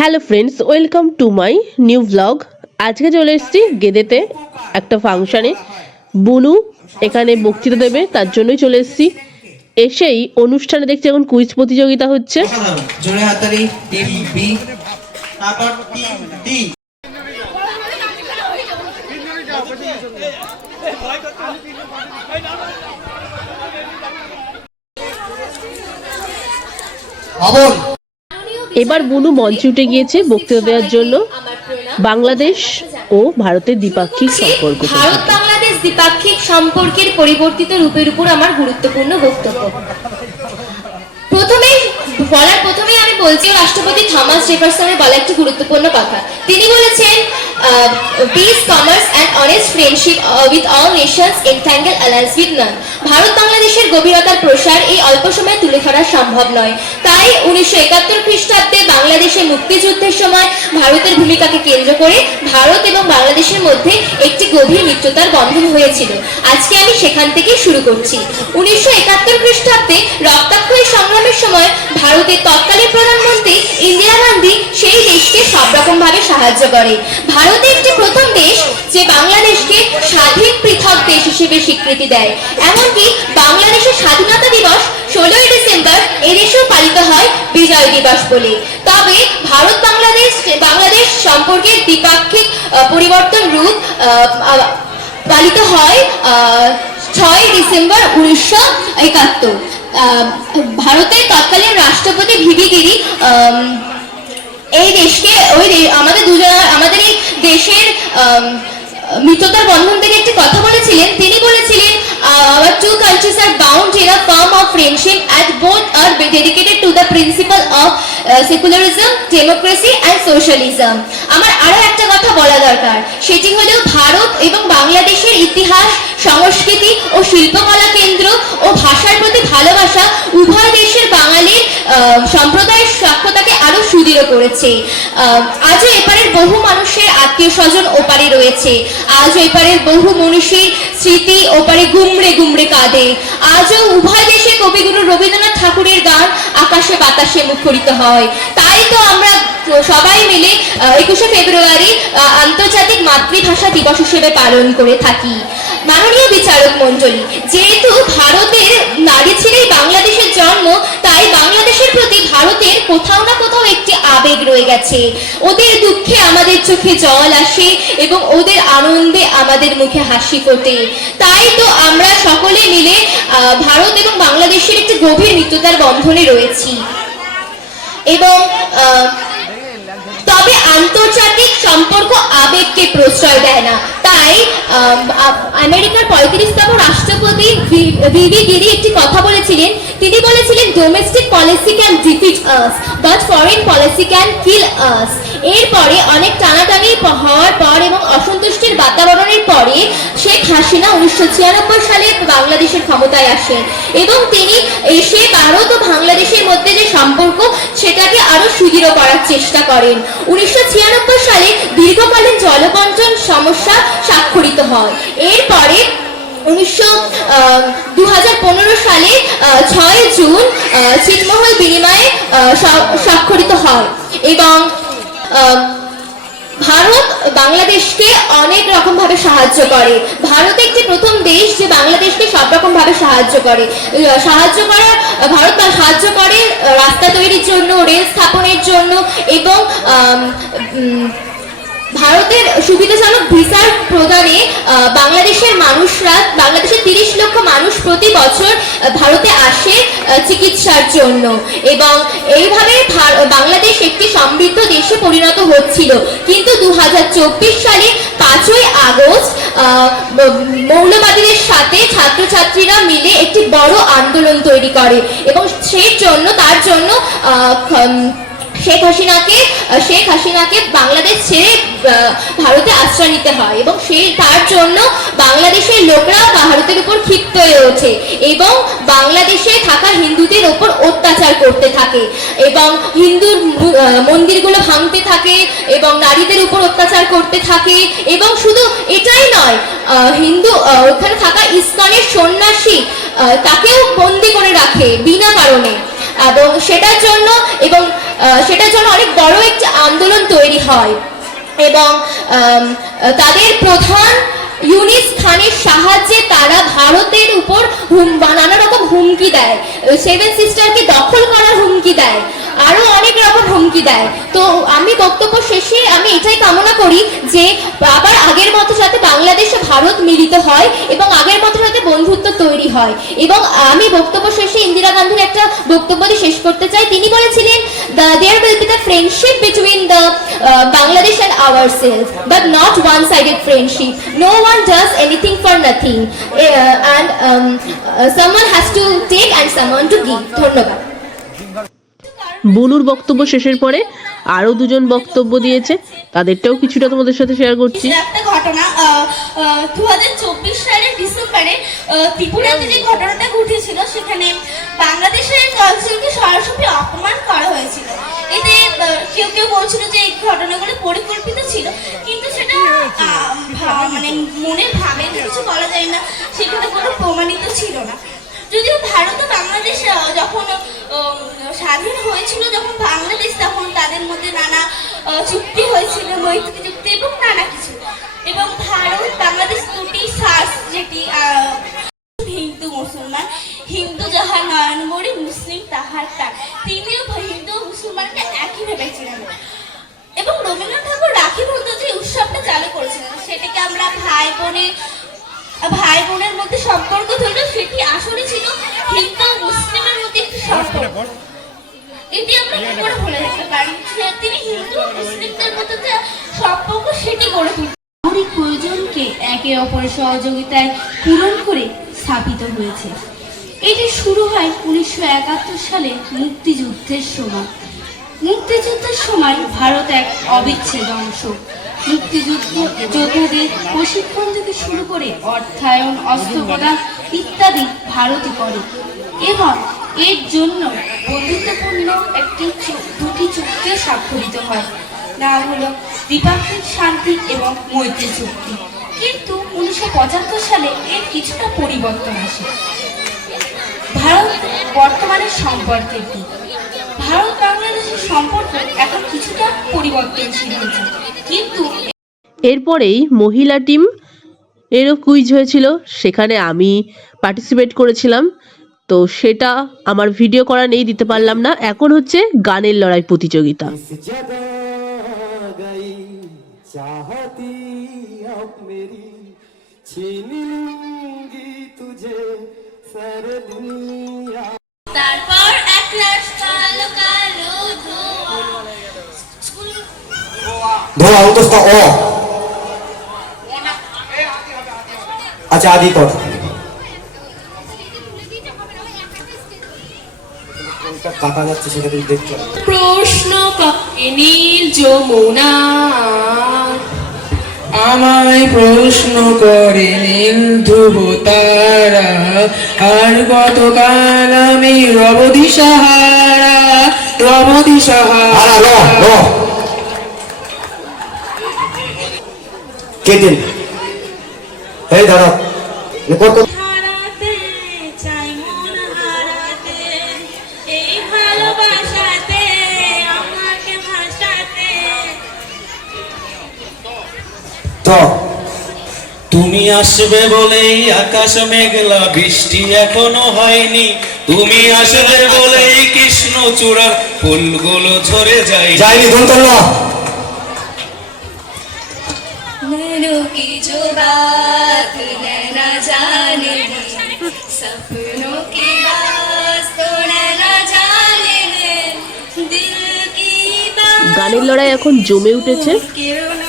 Hello friends, welcome to my new blog. আজকে চলে এসেছি গেদেতে একটা ফাংশানে। বুনু এখানে বক্তৃতা দেবে, তার জন্যই চলে এসেছি। এসেই অনুষ্ঠানে দেখছি এখন কুইজ প্রতিযোগিতা হচ্ছে। জোরে হাততালি। টিম বি, তারপর টিম ডি। এবার বুনু মঞ্চে উঠে গিয়েছে বক্তৃতা দেওয়ার জন্য বাংলাদেশ ও ভারতের দ্বিপাক্ষিক সম্পর্ক। ভারত বাংলাদেশ দ্বিপাক্ষিক সম্পর্কের পরিবর্তিত রূপের উপর আমার গুরুত্বপূর্ণ বক্তব্য। প্রথমেই আমি বলছি রাষ্ট্রপতি থমাস জেফারসনের বলা একটি গুরুত্বপূর্ণ কথা। তিনি বলেছেন, peace, commerce and honest friendship with all nations entangle alliance with none. Bharat বাংলাদেশের গভীরতার প্রসার এই অল্প সময়ে তুলে ধরা সম্ভব নয়। তাই 1971 খ্রিস্টাব্দে বাংলাদেশের মুক্তিযুদ্ধের সময় ভারতের ভূমিকাকে কেন্দ্র করে ভারত এবং বাংলাদেশের মধ্যে একটি গভীর মিত্রতার বন্ধন হয়েছিল। আজকে আমি সেখান থেকেই শুরু করছি। 1971 খ্রিস্টাব্দে রক্তাক্ষয়ী সংগ্রামের সময় ভারতের তৎকালীন প্রধানমন্ত্রী ইন্দিরা গান্ধী সেই দেশকে সব রকম ভাবে সাহায্য করে। ভারত একটি প্রথম দেশ যে বাংলাদেশকে স্বাধীন পৃথক দেশ হিসেবে স্বীকৃতি দেয়। এমনকি বাংলাদেশের স্বাধীনতা দিবস 16ই ডিসেম্বর এদেশেও পালিত হয় বিজয় দিবস বলে। তবে ভারত বাংলাদেশ সম্পর্কের দ্বিপাক্ষিক পরিবর্তন রূপ পালিত হয় 6ই ডিসেম্বর 1971। ভারতের তৎকালীন রাষ্ট্রপতি ভিভি গিরি এই দেশকে আমাদের এই দেশের মিত্রতার বন্ধন থেকে একটি কথা বলেছিলেন। তিনি বলেছিলেন, our two countries are bound in a firm of friendship and both are dedicated to the principle of secularism, democracy and socialism. আমার আরো একটা কথা বলা দরকার, সেটি হলো ভারত এবং বাংলাদেশের ইতিহাস, সংস্কৃতি ও শিল্পকলা কেন্দ্র ও ভাষার প্রতি ভালোবাসা উভয় দেশের বাঙালির সম্প্রদায়ের সখ্যতাকে আরো সুদৃঢ় করেছে। আজও এপারের বহু মানুষের আত্মীয় স্বজন ওপারে রয়েছে। আজও এপারের বহু মনীষীর স্মৃতি ওপারে গুমড়ে গুমড়ে কাঁদে। আজও উভয় দেশে কবিগুরু রবীন্দ্রনাথ ঠাকুরের গান আকাশে বাতাসে মুখরিত হয়। তাই তো আমরা সবাই মিলে 21শে ফেব্রুয়ারি আন্তর্জাতিক মাতৃভাষা দিবস হিসেবে পালন করে থাকি। মাননীয় বিচারক মণ্ডলী, যেহেতু ভারতের নারী ছেড়েই বাংলাদেশের জন্ম, তাই বাংলাদেশের প্রতি ভারতের কোথাও না কোথাও একটি আবেগ রয়ে গেছে। ওদের দুঃখে আমাদের চোখে জল আসে এবং ওদের আনন্দে আমাদের মুখে হাসি ফোটে। তাই তো আমরা সকলে মিলে ভারত এবং বাংলাদেশের একটি গভীর মিত্রতার বন্ধনে রয়েছি। এবং তবে আন্তর্জাতিক সম্পর্ক আবেগকে প্রশ্রয় দেয় না। তাই আমেরিকার 35তম রাষ্ট্রপতি ভিভি গিরি একটি কথা বলেছিলেন। তিনি বলেছিলেন, domestic policy can defeat us but foreign policy can kill us. এরপরে অনেক টানাটানি হওয়ার পর এবং অসন্তুষ্টির বাতাবরণের পরে শেখ হাসিনা 1996 সালে বাংলাদেশের ক্ষমতায় আসেন এবং তিনি এসে ভারত ও বাংলাদেশের মধ্যে যে সম্পর্ক সেটাকে আরো সুদৃঢ় করার চেষ্টা করেন। 1996 সালে দীর্ঘকালীন জলবন্টন সমস্যা স্বাক্ষরিত হয়। এরপরে 2015 সালে 6 জুন ছিটমহল বিনিময়ে স্বাক্ষরিত হয় এবং ভারত বাংলাদেশকে অনেক রকম ভাবে সাহায্য করে। ভারত একটি প্রথম দেশ যে বাংলাদেশকে সব রকম ভাবে সাহায্য করে। ভারত সাহায্য করে রাস্তা তৈরির জন্য, রেল স্থাপনের জন্য এবং ভারতের সুবিধাজনক ভিসা প্রদানে বাংলাদেশের 30 লক্ষ মানুষ প্রতি বছর ভারতে আসে চিকিৎসার জন্য এবং এইভাবে বাংলাদেশ একটি সমৃদ্ধ দেশে পরিণত হচ্ছিল। কিন্তু 2024 সালে 5ই আগস্ট মৌলবাদীদের সাথে ছাত্রছাত্রীরা মিলে একটি বড় আন্দোলন তৈরি করে এবং তার জন্য শেখ হাসিনাকে বাংলাদেশ ছেড়ে ভারতে আশ্রয় নিতে হয় এবং তার জন্য বাংলাদেশের লোকরা ভারতের উপর ক্ষিপ্ত হয়ে ওঠে এবং বাংলাদেশে থাকা হিন্দুদের উপর অত্যাচার করতে থাকে এবং হিন্দুর মন্দিরগুলো ভাঙতে থাকে এবং নারীদের উপর অত্যাচার করতে থাকে। এবং শুধু এটাই নয়, ওখানে থাকা ইসকনের সন্ন্যাসী তাকেও বন্দী করে রাখে বিনা কারণে এবং সেটার জন্য অনেক বড় একটি হয় এবং তাদের প্রধান ইউনিস খানের সাহায্যে তারা ভারতের উপর নানা রকম হুমকি দেয়, সেভেন সিস্টারকে দখল করার হুমকি দেয়, আরো অনেক রকম হুমকি দেয়। তো আমি বক্তব্য শেষে আমি এটাই কামনা করি যে আবার আগের মতো যাতে বাংলাদেশ ও ভারত মিলিত হয় এবং আগের মতো যাতে বন্ধুত্ব তৈরি হয়। এবং আমি বক্তব্য শেষে ইন্দিরা গান্ধীর একটা বক্তব্য দিয়ে শেষ করতে চাই। তিনি বলেছিলেন, there will be the friendship between the Bangladesh and ourselves, but not one sided friendship. No one does anything for nothing, and someone has to take and someone to give. ধন্যবাদ। বুনুর বক্তব্য শেষের পরে আরো দুজন বক্তব্য দিয়েছে, তাদেরটাও কিছুটা তোমাদের সাথে শেয়ার করছি। একটা ঘটনা 2024 সালের ডিসেম্বরে ত্রিপুরাতে যে ঘটনাটা ঘটেছিল, সেখানে বাংলাদেশের কালচারকে সরাসরি অপমান করা হয়েছিল। এতে কেউ কেউ বলছিল যে এই ঘটনাগুলো পরিকল্পিত ছিল, কিন্তু সেটা মানে মনের ভাবে কিছু বলা যায় না, সেখানে কোনো প্রমাণিত ছিল না। যদিও ভারত ও বাংলাদেশ যখন স্বাধীন হয়েছিল, যখন বাংলাদেশ, তখন তাদের মধ্যে নানা চুক্তি হয়েছিল, মৈত্রী চুক্তি এবং নানা কিছু। এবং ভারত বাংলাদেশ দুটি শ্বাস, যেটি হিন্দু মুসলমান, হিন্দু যাহার নয়ন মরি, মুসলিম তাহার প্রাণ। তিনিও হিন্দু ও মুসলমানকে একই ভেবেছিলেন এবং রবীন্দ্রনাথ ঠাকুর রাখি বন্ধন যে উৎসবটা চালু করেছিলেন, সেটাকে আমরা ভাই বোনের মধ্যে সম্পর্ক ধরল, সেটি আসলে ছিল হিন্দু ও মুসলিমের মধ্যে একটি সম্পর্ক। এটি আমরা কি করে ভুলে যেতে পারি? তিনি হিন্দু ও মুসলিমদের মধ্যে যে সম্পর্ক, সেটি গড়ে তুলতে সামরিক প্রয়োজনকে একে অপরের সহযোগিতায় পূরণ করে স্থাপিত হয়েছে। এটি শুরু হয় 1971 সালে মুক্তিযুদ্ধের সময়। মুক্তিযুদ্ধের সময় ভারত এক অবিচ্ছেদ্য অংশ। মুক্তিযুদ্ধ যোদ্ধাদের প্রশিক্ষণ থেকে শুরু করে অর্থায়ন, অস্ত্র প্রদান ইত্যাদি ভারতই করে এবং এর জন্য বন্ধুত্বপূর্ণ দুটি চুক্তি স্বাক্ষরিত হয়, নাম হলো দ্বিপাক্ষিক শান্তি এবং মৈত্রী চুক্তি। কিন্তু 1975 সালে এর কিছুটা পরিবর্তন আসে। ভারত বর্তমানের সম্পর্কের কি? ভারত বাংলাদেশের সম্পর্ক এখন কিছুটা পরিবর্তনশীল হয়েছে, কিন্তু এরপরেই মহিলা টিম এরও কুইজ হয়েছিল, সেখানে আমি পার্টিসিপেট করেছিলাম, তো সেটা আমার ভিডিও করা নেই, দিতে পারলাম না। এখন হচ্ছে গানের লড়াই প্রতিযোগিতা। তারপর এক রাস্তা কালো কালো ধোয়া অন্তস্থ অ। আচ্ছা, আদি কর। কাটা যাচ্ছে, সেটা তুমি দেখতে হবে। প্রশ্ন নীল যমুনা, আমায় প্রশ্ন করে নীল ধ্রুব তারা, আর গতকাল আমি রব দিশাহারা, রব দিশাহারা। কে দিন? এই দাঁড়া, কত হারাতে চাই মন হারাতে, এই ভালোবাসাতে আমাকে ভাসাতে। তো তুমি আসবে বলেই আকাশ মেঘলা, বৃষ্টি এখনো হয়নি। তুমি আসবে বলেই কৃষ্ণচূড়ার ফুলগুলো ঝরে যায়। যাইনি ধন্তন্য। नैनों की जो बात नैना जाने दे, सपनों की बात तो नैना जाने दे, दिल की बात গানের লড়াই এখন জমে উঠেছে। क्यों ना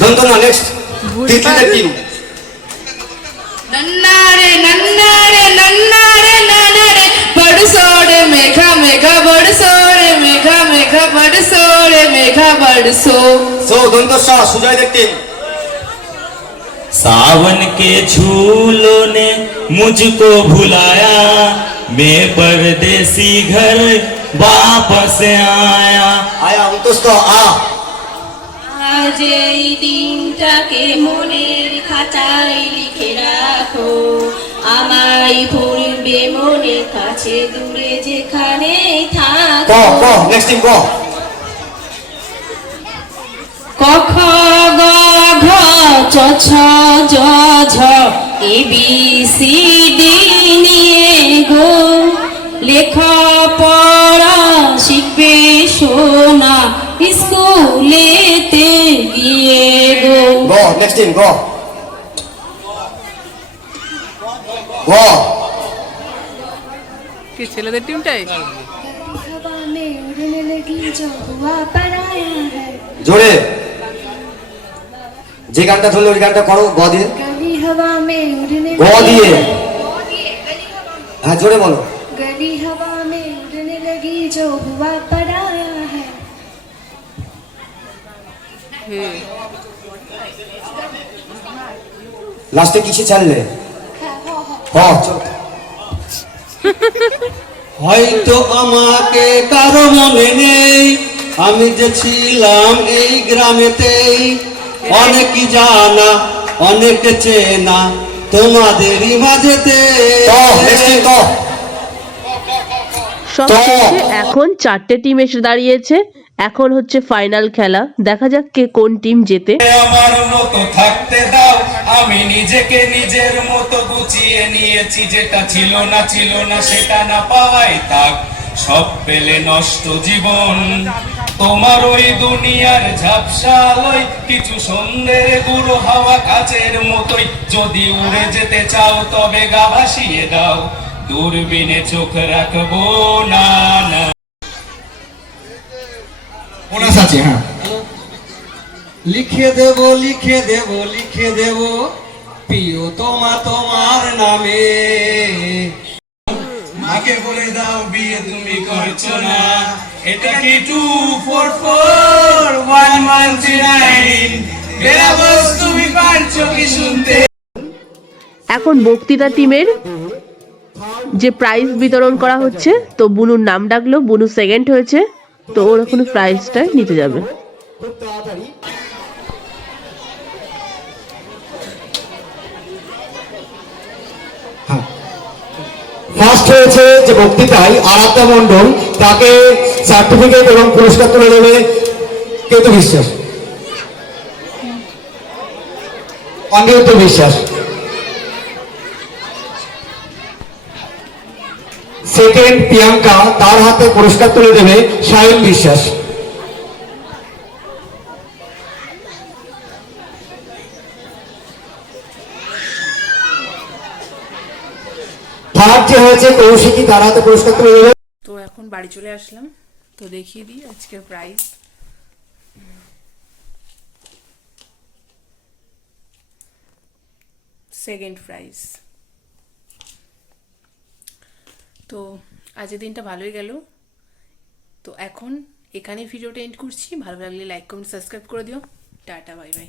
ধন্তন্য। নেক্সট তিনটা টিম। नन्नारे नन्नारे नन्नारे नन्नारे, बरसोरे मेघा मेघा, बरसोरे मेघा मेघा, बरसोरे मेघा बरसो। সো দন্তস্ব সুজয় টিম। सावन के झूलों ने मुझको भुलाया, मैं परदेसी घर वापस आया। আয়া অন্তস্থ আ। আজ এই দিনটাকে মনের খাতায় লিখে রাখো, আমায় পড়বে মনের কাছে দূরে যেখানে ক থাকো। ক নেক্সট টিম ক। ক খ গ ঘ চ ছ জ ঝ এ বি সি ডি নিয়ে গো লেখা পড়া শিখবে সোনা স্কুলেতে গিয়ে গো। গো নেক্সট টিম গো গো কি ছেলেদের টিমটাই हवा में उड़ने लगी जो हुआ पराया है জোরে যে গানটা ধরলে ওই গানটা করো গ দিয়ে गली हवा में उड़ने গ लगी দিয়ে হ্যাঁ জোরে বলো गली हवा में उड़ने लगी जो हुआ पराया है লাস্টে কিসে ছাড়লে হ চল হয়তো আমাকে কারো মনে নেই আমি যে ছিলাম এই গ্রামেতেই অনেক জানা অনেক চেনা তোমাদেরই মাঝেতে তো নেক্সট টিম তো সব শেষে এখন 4টে টিম এসে দাঁড়িয়েছে। এখন হচ্ছে ফাইনাল খেলা, দেখা যাক কে কোন টিম জেতে। আমার মতো থাকতে দাও, আমি নিজেকে নিজের মতো গুছিয়ে নিয়েছি, যেটা ছিল না সেটা না পাওয়াই থাক, সব পেলে নষ্ট জীবন। তোমার ওই দুনিয়ার ঝাপসা আলোয় কিছু সন্ধ্যের গুঁড়ো হাওয়া কাচের মতোই, যদি উড়ে যেতে চাও তবে গা ভাসিয়ে দাও, দূরবীনে চোখ রাখবো না না। বোনাস আছে হ্যাঁ লিখে দেব লিখে দেব লিখে দেব প্রিয় তোমার নামে। মাকে বলে দাও বিয়ে তুমি করছো না, এটা কি 244-119 বেরাবস, তুমি পারছো কি শুনতে? এখন বক্তৃতা টিমের যে প্রাইজ বিতরণ করা হচ্ছে, তো বুনুর নাম ডাকলো, বুনু সেকেন্ড হয়েছে, তো ওর এখন প্রাইজটা নিতে যাবে। ফার্স্ট হয়েছে যে বক্তৃতায় আরাধ্যা মণ্ডল, তাকে সার্টিফিকেট এবং পুরস্কার তুলে দেবে কেতু বিশ্বাস, অনিরুদ্ধ বিশ্বাস। সেকেন্ড প্রিয়াঙ্কা, তার হাতে পুরস্কার তুলে দেবে সায়ন বিশ্বাস। থার্ড যে হয়েছে কৌশিকী, তার হাতে পুরস্কার তুলে দেবে। তো এখন বাড়ি চলে আসলাম, তো দেখিয়ে দিই আজকের প্রাইজ। Second prize. তো আজকের দিনটা ভালোই গেল। তো এখন এখানে ভিডিওটা এন্ড করছি। ভালো লাগলে লাইক কমেন্ট সাবস্ক্রাইব করে দিও। Tata bye bye.